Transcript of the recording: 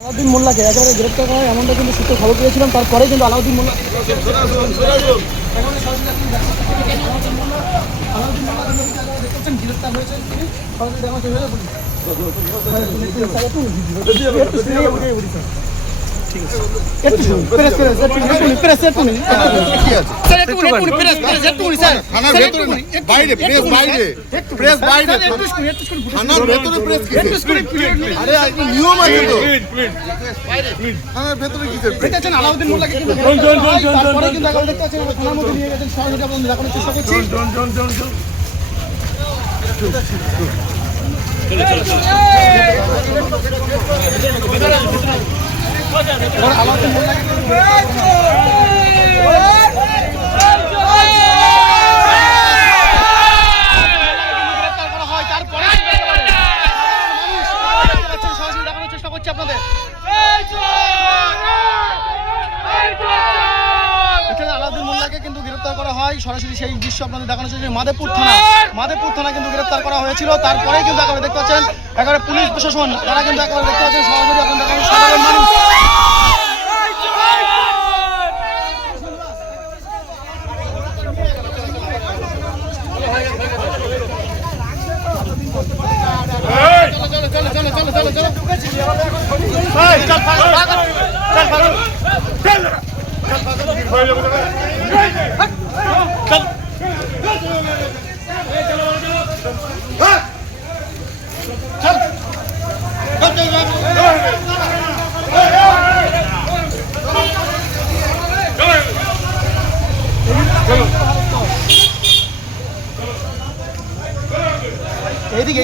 আলাউদ্দিন মোল্লাকে একেবারে গ্রেপ্তার করা হয় এমনটা কিন্তু সূত্রে খবর পেয়েছিলাম। তারপরে কিন্তু আলাউদ্দিন মোল্লা গ্রেপ্তার হয়েছে তিনি আলাউদ্দিন মোল্লাকে তারপরে কিন্তু দেখতে পাচ্ছেন থানার মধ্যে নিয়ে গেছেন। সরাসরি আপনাদের দেখানোর চেষ্টা করছি। আলাউদ্দিন মোল্লাকে গ্রেপ্তার করা হয়। তারপরে সরাসরি দেখানোর চেষ্টা করছি আপনাদের। আলাউদ্দিন মোল্লাকে কিন্তু গ্রেপ্তার করা হয়, সরাসরি সেই দৃশ্য আপনাদের দেখানো হচ্ছে। মাদেপুর থানা কিন্তু গ্রেপ্তার করা হয়েছিল। তারপরে কিন্তু একেবারে দেখতে পাচ্ছেন একেবারে পুলিশ প্রশাসন তারা কিন্তু একেবারে দেখতে পাচ্ছেন সরাসরি আপনাদের দেখানো সাধারণ মানুষ। এইদিকে